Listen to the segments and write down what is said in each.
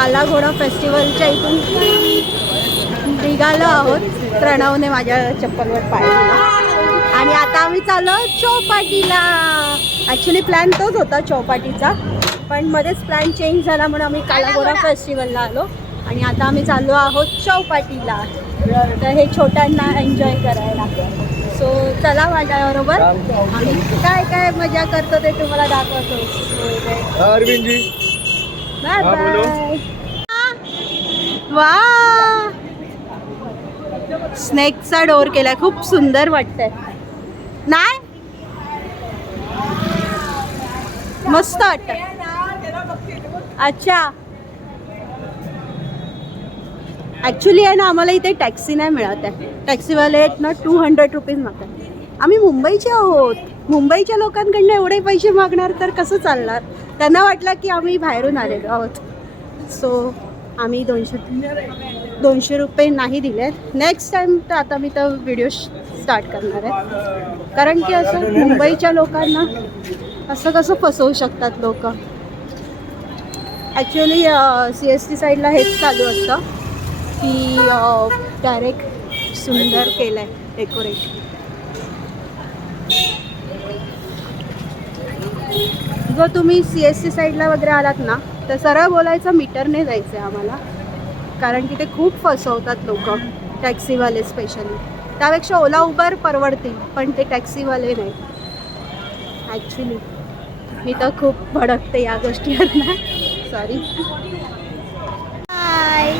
काला घोडा फेस्टिवलच्या इथून निघालो आहोत. प्रणवने माझ्या चप्पलवर पाय दिला. आणि आता आम्ही चाललो चौपाटीला. ॲक्च्युली प्लॅन तोच होता चौपाटीचा. पण मध्येच प्लॅन चेंज झाला म्हणून आम्ही काला घोडा फेस्टिवलला आलो. आणि आता आम्ही चाललो आहोत चौपाटीला. तर हे छोट्यांना एन्जॉय करायला. सो चला माझ्याबरोबर. आम्ही काय काय मजा करतो ते तुम्हाला दाखवतो. अरविंद जी बाय. बाय वा स्नेकचा डोर केलाय. खूप सुंदर वाटतंय. नाही? मस्त वाटत. अच्छा. ॲक्च्युली आहे ना आम्हाला इथे टॅक्सी नाही मिळत आहे. टॅक्सीवाले आहेत ना टू हंड्रेड रुपीज मागतात. आम्ही मुंबईचे आहोत. मुंबईच्या लोकांकडनं एवढे पैसे मागणार तर कसं चालणार? त्यांना वाटलं की आम्ही बाहेरून आलेलो आहोत. सो आम्ही दोनशे दोनशे रुपये नाही दिलेत. नेक्स्ट टाईम तर आता मी तर व्हिडिओ स्टार्ट करणार आहे. कारण की असं मुंबईच्या लोकांना असं कसं फसवू शकतात लोक? ॲक्च्युली सी एस टी साईडला हेच चालू असतं की डायरेक्ट सुंदर केलं आहे डेकोरेट जर तुम्ही सी एस सी साईडला वगैरे आलात ना तर सरळ बोलायचं मीटरने जायचं आहे आम्हाला. कारण की ते खूप फसवतात लोक टॅक्सीवाले स्पेशली त्यापेक्षा ओला उबर परवडतील पण ते टॅक्सीवाले नाही. ॲक्च्युली मी तर खूप भडकते या गोष्टीवरनं. सॉरी हाय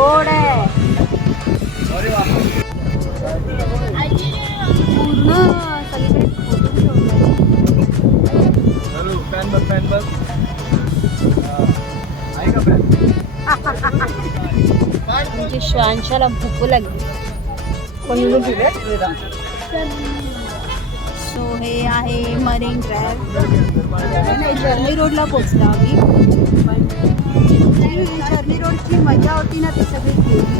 रोड आहे. पूर्ण सगळीकडे बघ बघ फॅन म्हणजे श्वानशाला भूक लागली. सो हे आहे मरीन ड्राईव्ह. शर्ली रोडला पोचलो आम्ही. पण जी शर्ली रोडची मजा होती ना ती सगळी गेली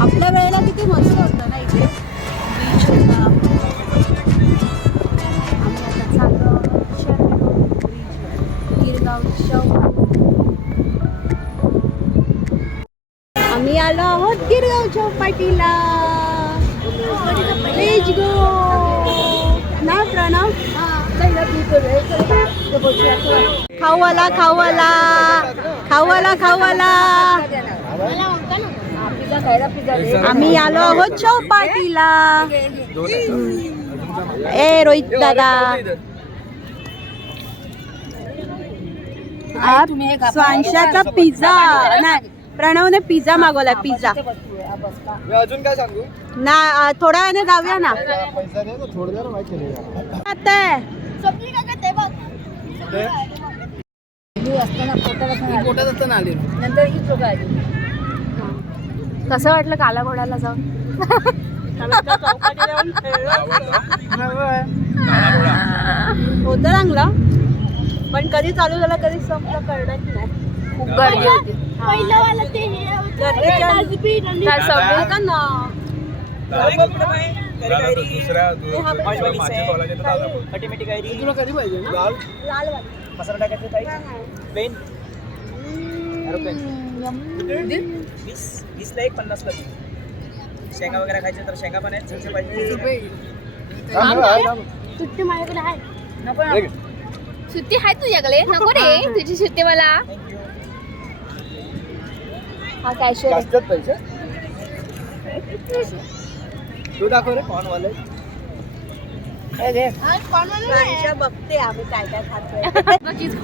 आपल्या वेळेला किती मस्त होतं ना इथे. बीच होता. आम्ही आता चाललो आहोत रोड गिरगाव चौक आम्ही आलो आहोत गिरगाव चौपाटीला लेट्स गो ना प्रणव खाऊवाला खाऊवाला खाऊवाला खाऊवाला आम्ही आलो आहोत चौपाटीला. ए रोहित दादा. आप स्वांशाचा पिझ्झा. नाही प्रणवने पिझ्झा मागवलाय पिझ्झा. मी अजून काय सांगू? ना अं, थोड्या वेळाने जाऊया ना. पैसा पोटात असताना आले. नंतर ही लोक आली. कसं वाटलं काला घोड्याला जाऊन होतं चांगलं. पण कधी चालू झालं कधी संपलं कळलंच नाही. खूप गर्दी होती. गर्दीच्या- सगळे? ना. दुसऱ्या तुला कधी पाहिजे? ना लाल? वाली. मसाला टाकायचं दे. वीस वीसला एक पन्नासला शेंगा वगैरे खायचे तर शेंगा पण आहेत जसे पाहिजे रुपये. सुट्टी माझ्याकडे आहे. नको. सुट्टी आहे तुझ्याकडे नको रे तुझी सुट्टी मला. थँक्यू हा पैसे? तू दाखव रे कॉन वाले? बघते आम्ही काय काय खातोय. चीज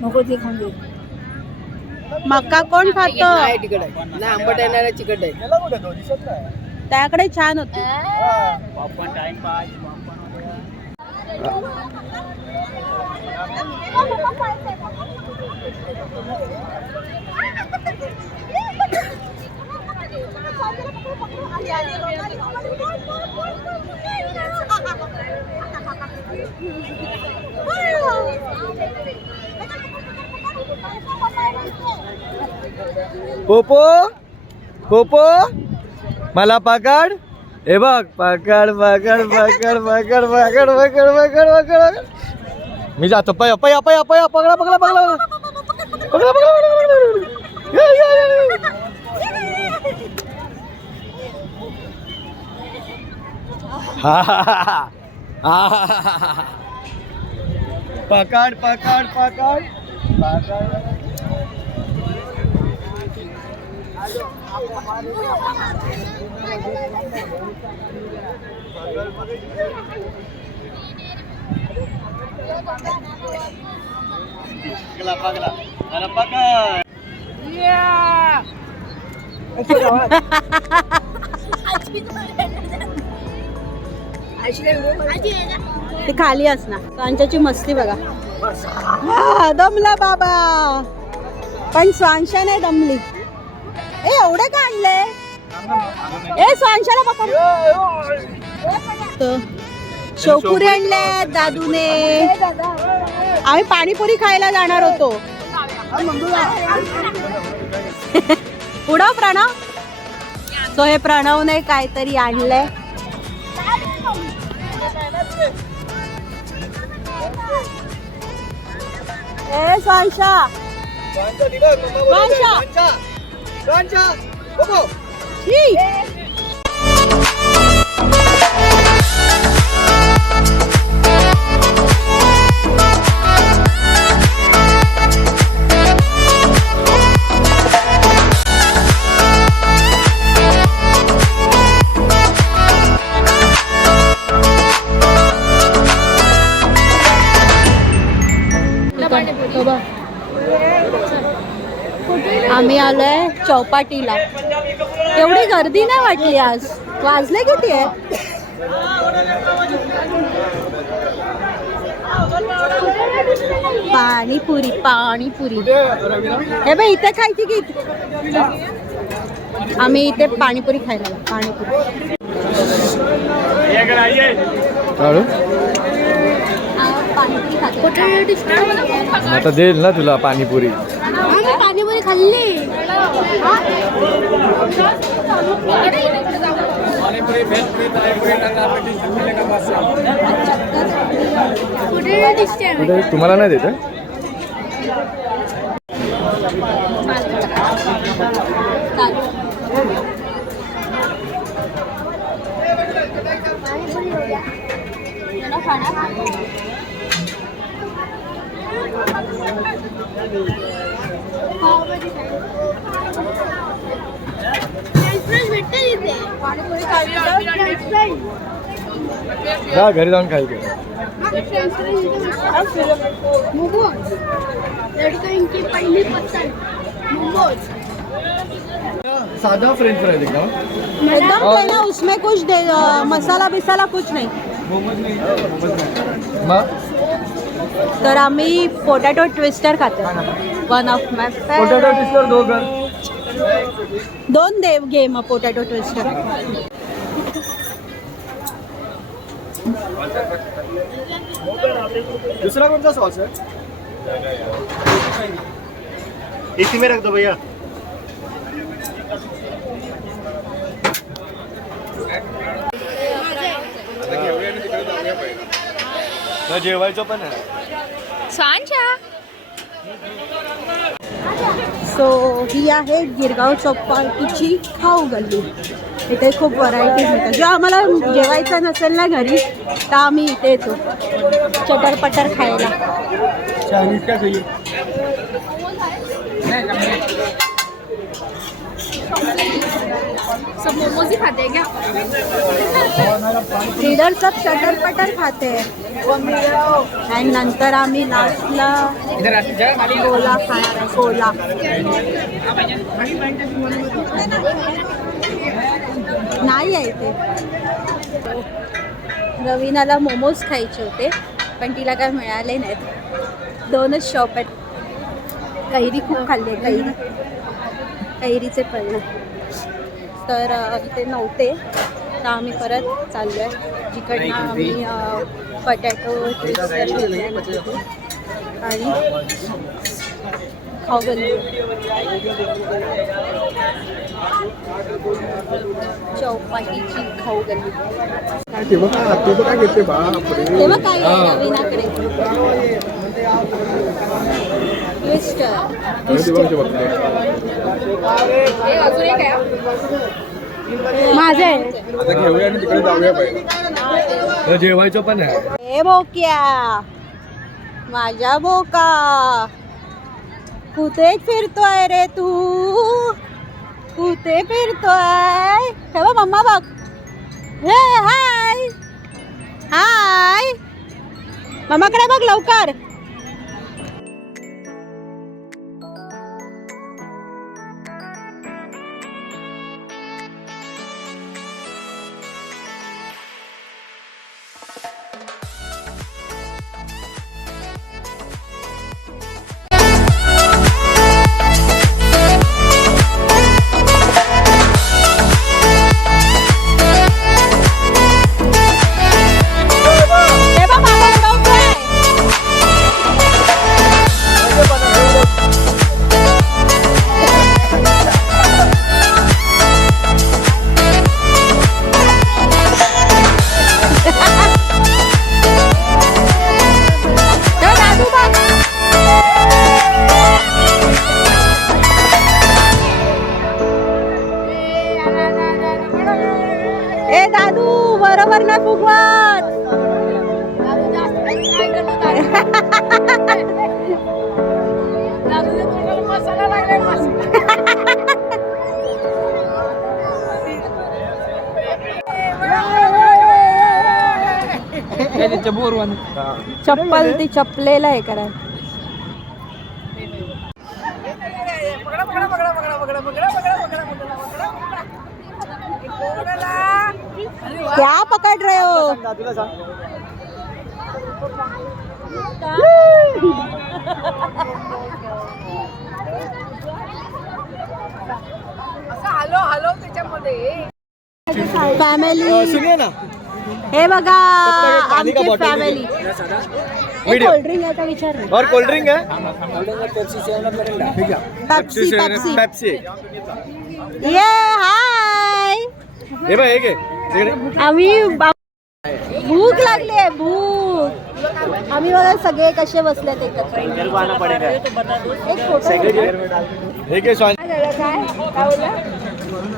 नको ती खाऊन मक्का कोण खातो? आहे तिकडे. ना आंबट येणाऱ्या चिकट आहे. त्याकडे छान होत. पोपो पोपो मला पकड हे बघ पकड पकड पकड पकड पकड पकड पकड पकड मी जातो पया पया पया पया पकडा पकडा पकडा पकडा। पकडा पकडा पकडा ये, ये, ये, ये. हा, हा, हा, हा. हा, हा, हा, हा, हा. पकड पकड पकड. पकड. पकला पकला अरे पकड ते खाली असणार स्वांशाची मस्ती बघा. हा, दमला बाबा. पण स्वांशा नाही दमली. ए एवढं का आणले? ए स्वांशाला पकड. शेवपुरी आणले दादूने. आम्ही पाणीपुरी खायला जाणार होतो. उडव प्रणव? सो हे प्रणवने काहीतरी आणलंय. 哎，三下，三下，你问妈妈，三下，三下，三下，哥哥，一。चौपाटीला. एवढी गर्दी नाही वाटली आज? वाजले किती आहे? पाणीपुरी पाणीपुरी. हे बाई इथे खायची की? आम्ही इथे पाणीपुरी खायला पाणीपुरी. काढू? पाणीपुरी खातो. आता देईल ना तुला पाणीपुरी. पाणीपुरी खाल्ली. तुम्हाला नाही देत आहे? जा घरी जाऊन खायचं लडकांची पहिली पसंत मोमोज साधा फ्रेंच फ्राईज एकदम है. उसमें कुछ दे मसाला बिसाला कुछ नाही. मग तर आम्ही पोटॅटो ट्विस्टर खातो. One of my potato twister दो कर दोन देव घे मग पोटॅटो ट्विस्टर दुसरा कोणता सॉस आहे? इसी में रख दो भैया? तर जेवायचं पण आहे. स्वांशा सो ही आहे गिरगाव चौपाटीची खाऊ गल्ली. इथे खूप व्हरायटीज मिळतात. जेव्हा आम्हाला जेवायचं नसेल ना घरी तर आम्ही इथे येतो. चटरपटर खायला. चायनीज काय चाहिए सब मोमोज ही खाते हैं क्या? इधर सब शटर पटर खाते हैं। आणि नंतर आम्ही लास्टला कोला खाणार कोला. नाही आहे ते रवीनाला मोमोज खायचे होते पण तिला काय मिळाले नाहीत. दोनच शॉप आहेत. कैरी खूप खाल्ली कैरी. कैरीचे पळणे तर इथे नव्हते. तर आम्ही परत चाललो आहे जिकडनं आम्ही पटॅटो आणि खाऊ चौपाटीची खाऊ गल्ली तेव्हा काय आहे नवीनाकडे. ट्विस्टर हे अजून एक आहे माझं. आता घेऊया आणि तिकडे जाऊया पाहिजे जेवायचं पण आहे. ए बोक्या. माझ्या बोका. कुठे फिरतोय रे तू? कुठे फिरतोय? ठेवा मम्मा बघ. हे हाय. हाय. मम्माकडे बघ लवकर. चप्पल ती चपलेला आहे करा. क्या पकड रहे हो? हॅलो हॅलो त्याच्यामध्ये. फॅमिली सुनिए ना। हे बघा पाणी का आमची bottle फॅमिली Medium. कोल्ड्रिंक आहे का विचार. और कोल्ड ड्रिंक है? पेप्सी पेप्सी पेप्सी ये हाय हे। बघ एक आहे. आम्ही बा- भूक लागली आहे भूक. आम्ही बघा सगळे कसे बसलेत एकत्र. एक फ़ोटो हे काय स्वान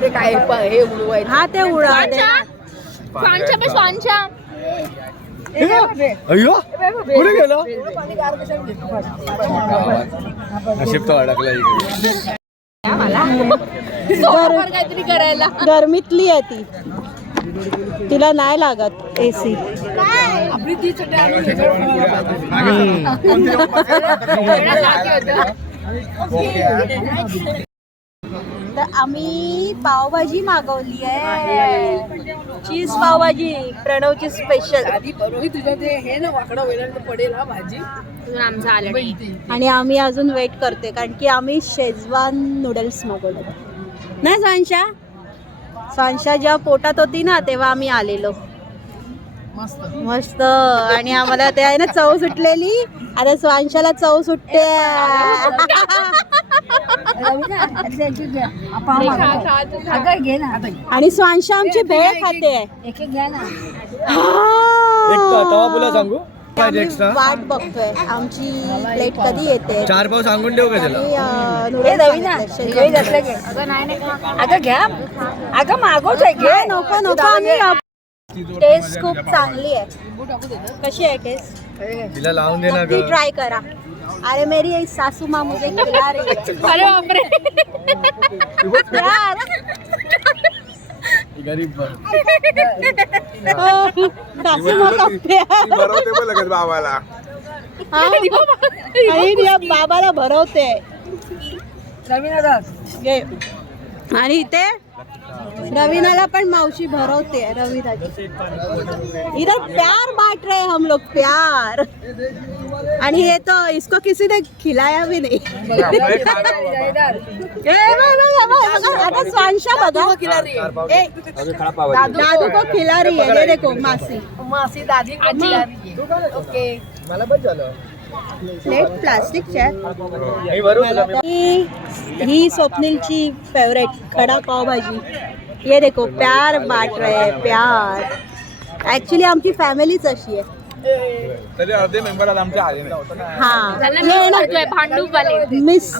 ते काय प- हे उडवायचं हा ते उडा स्वांच्या? पे स्वांच्या अय्यो कुठे गेलो? नशीब तो अडकला इकडे. सोबत काहीतरी करायला. गरमीतली आहे ती. तिला नाही लागत एसी तर आम्ही पावभाजी मागवली आहे. चीज पावभाजी प्रणवची स्पेशल आधी बरोबर तुझं ते हे ना वाकडं वेळेला पडेल हा भाजी. अजून आमचं आलं नाही आणि आम्ही अजून वेट करतोय कारण की आम्ही शेजवान नूडल्स मागवले ना स्वांशा? स्वांशा जेव्हा पोटात होती ना तेव्हा आम्ही आलेलो. मस्त. मस्त. आणि आम्हाला ते आहे ना चव सुटलेली. आता स्वांशाला चव सुटते. आणि स्वांशा आमची भेळ खाते. एक तवा पुला सांगू? काय एक्स्ट्रा वाट बघतोय. आमची प्लेट कधी येते? चार पाव सांगून ठेव का घ्या. अगं मागवतोय नाही, नको नको आम्ही टेस्ट खूप चांगली आहे. कशी आहे टेस्ट तिला लावून दे ना ती ट्राय करा. अरे मेरी सासू माँ मुझे खिला रही है. अरे बापरे. यार. गरीब दासी मका प्यार. बरोबर ते पण लगेच बाबाला. हा? आणि या बाबाला भरवते ये. आणि इथे रवीनाला पण मावशी भरवते रविराज इधर प्यार बांट रहे हम लोग प्यार. आणि ये तो इसको किसी ने खिलाया भी नहीं. आता स्वांशा बघा. दादू को खिला रही है. ये देखो मासी. मासी दादी को खिला रही है. ओके. मला पण झालं. प्लेट प्लास्टिकच्या. ही ही स्वप्नीलची फेवरेट खडा पावभाजी ये देखो प्यार बांट रहे हैं, प्यार. ऍक्च्युली आमची फॅमिलीच अशी आहे. तरी अर्धे मेंबर आज आमच्या आले हा. वाले मिस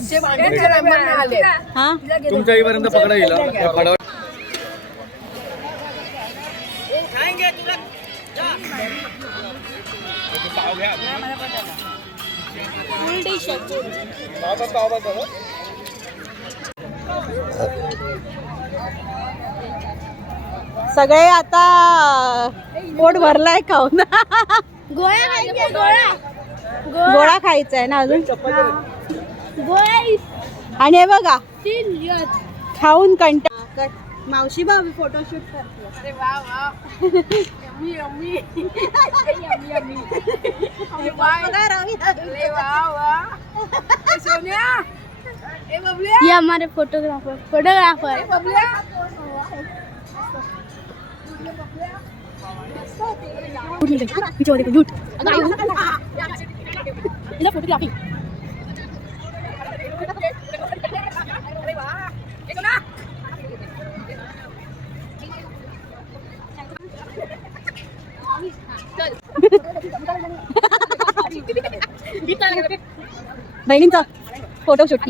हा तुमच्या इपर्यंत पकडा गेला खडा सगळे आता पोट भरलाय खाऊन. गोळ्या गोळा खायचा आहे ना अजून? आणि हे बघा खाऊन कंटा मावशी बाबी फोटोशूट करते. अरे वा वा ए, सोन्या ए बबल्या ये हमारे फोटोग्राफर फोटोग्राफर बबल्या फोटोग्राफी अरे वा एक ना बहिणींचा फोटोशूट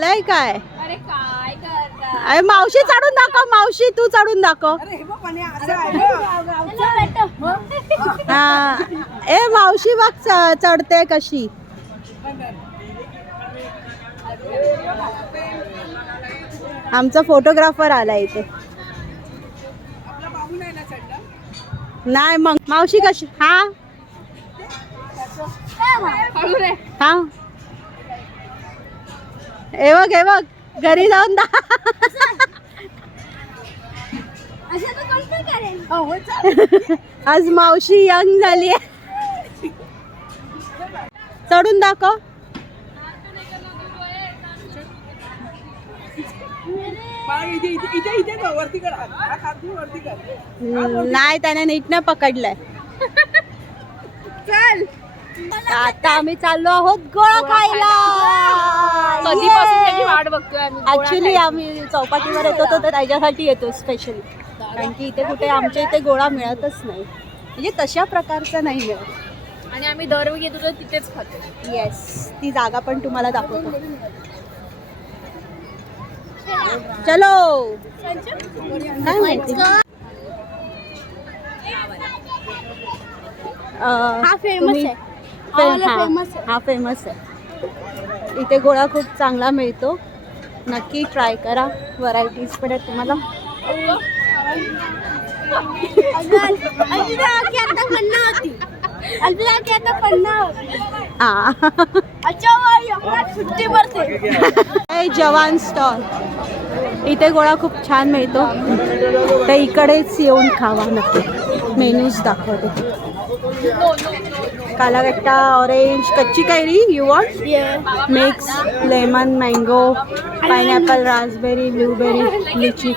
लय काय? अरे काय करता? अरे मावशी चढून दाखव मावशी तू चढून दाखव. हे. हा. ए मावशी बघ चढते कशी. आमचा फोटोग्राफर आला इथे. आपला बाबू नाही ना चढला? नाही मग. मावशी कशी? हा? हळू हे बघ हे बघ. घरी जाऊन दा. आज मावशी यंग झाली आहे. चढून दाखव. नाही त्याने नीट नाही पकडलंय. चल. आता आम्ही चाललो आहोत गोळा खायला. कधीपासून त्याची वाट बघतोय आम्ही ऍक्च्युली आम्ही चौपाटीवर येतो तर त्याच्यासाठी येतो स्पेशली कारण की इथे कुठे आमच्या इथे गोळा मिळतच नाही. म्हणजे तशा प्रकारचा नाही मिळत. आणि आम्ही दरवेळी येतो तर तिथेच खातो. येस ती जागा पण तुम्हाला दाखवतो. चलो. काय माहिती? हा तुम्ही- आहे. फे- हा वाला हा, फेमस आहे. इथे गोळा खूप चांगला मिळतो. नक्की ट्राय करा. व्हरायटीज पण आहेत तुम्हाला. जवान स्टॉल इथे गोळा खूप छान मिळतो. तर इकडेच येऊन खावा नक्की. मेन्यूज दाखवते. कालागट्टा ऑरेंज कच्ची कैरी you want mix lemon mango pineapple raspberry blueberry lychee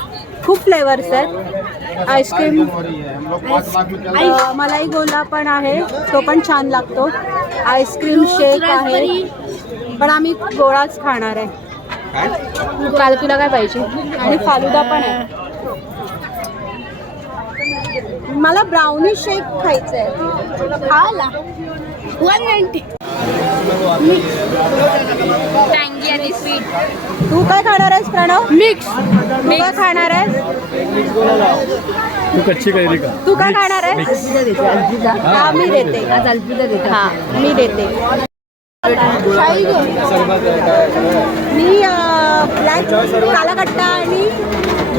खूप फ्लेवर्स आहेत. आईस्क्रीम मलाई गोला पण आहे. तो पण छान लागतो. आईस्क्रीम शेक आहे. पण आम्ही गोळाच खाणार आहे. काल तुला काय पाहिजे? आणि फालुदा पण आहे. मला ब्राउनी शेक खायचं आहे खाला वन नाईन्टी टँगी आणि स्वीट तू काय खाणार आहेस प्रणव? मिक्स तू काय खाणार आहेस? तू कच्ची कैरी का? तू काय खाणार आहेस? हा मी देते. हा मी देते. मी ब्लॅक कालाकट्टा आणि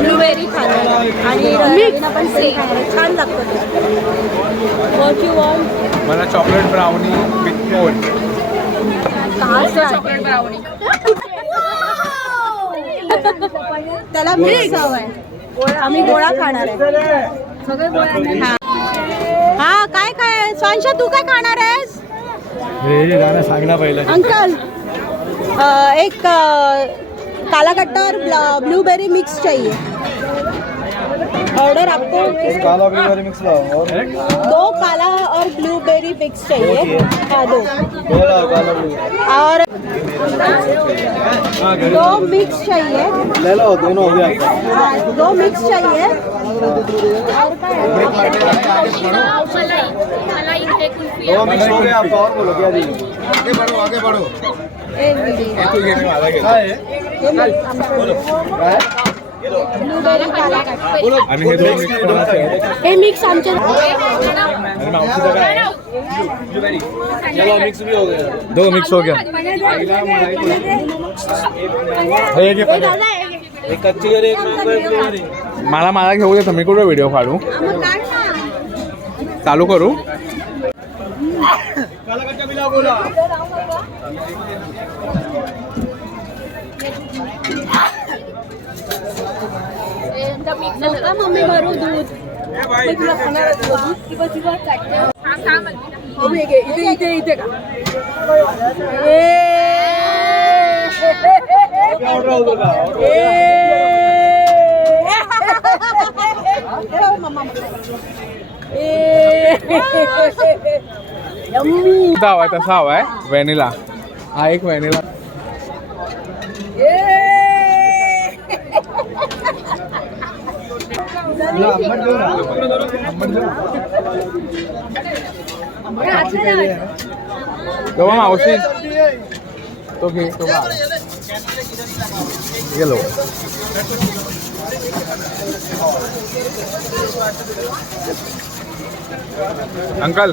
ब्लूबेरी खाणार. आणि रवीना पण सेम खाणार आहे. छान लागतं want? मला chocolate brownie with cone chocolate brownie त्याला मिक्स हवंय आम्ही गोळा खाणार आहे. हा. हा काय काय? स्वांशा तू काय खाणार आहेस? हे गाणं सांग ना पहिलं. अंकल एक काला कट्टा और ब्लूबेरी मिक्स चाहिए। ऑर्डर आपको काला ब्लूबेरी मिक्स लाओ? और दो काला और ब्लूबेरी मिक्स चाहिए। हाँ दो। दो लाओ काला ब्लूबेरी और दो मिक्स चाहिए। ले लो दोनों हो गया। हाँ, दो मिक्स चाहिए। दो मिक्स हो गया आपका और बोलो क्या? ब्लूबेरी काला कट्टा आणि हे दोन मिक्स हे आमच्या आणि मावशीचं काय चलो मिक्स भी हो गया। दो मिक्स हो गया. हे. एक कच्ची और एक मला मला घेऊ दे मी कुठे व्हिडिओ काढू? चालू करू. नका मम्मी भरू दूध इथे इथे इथे का तसा हवाय तसा आहे. व्हॅनिला हा एक व्हॅनिला तेव्हा मावशी. तो घे तो बघ. गेलो. अंकल.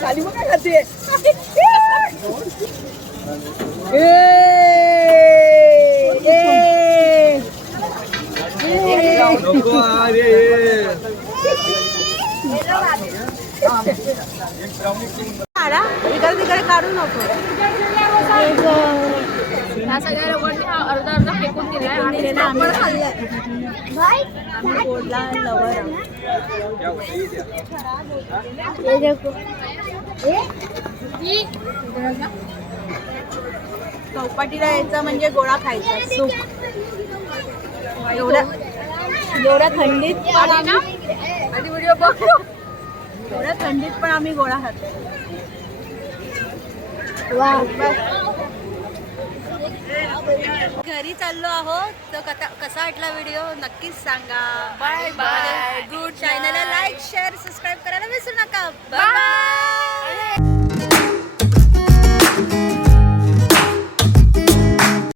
झाली मग नको तिकडे काढू नको. ह्या सगळ्या लोकांनी अर्धा अर्धा गोडला लवर ही चौपाटीला यायचं म्हणजे गोळा खायचा. सूप. एवढ्या एवढ्या थंडीत पण आम्ही- आधी व्हिडिओ बघ. एवढ्या थंडीत पण आम्ही गोळा खातो. घरी चाललो आहोत. तर कथा कसा वाटला व्हिडिओ नक्कीच सांगा. Bye bye good channel like share subscribe करायला विसरू नका. बाय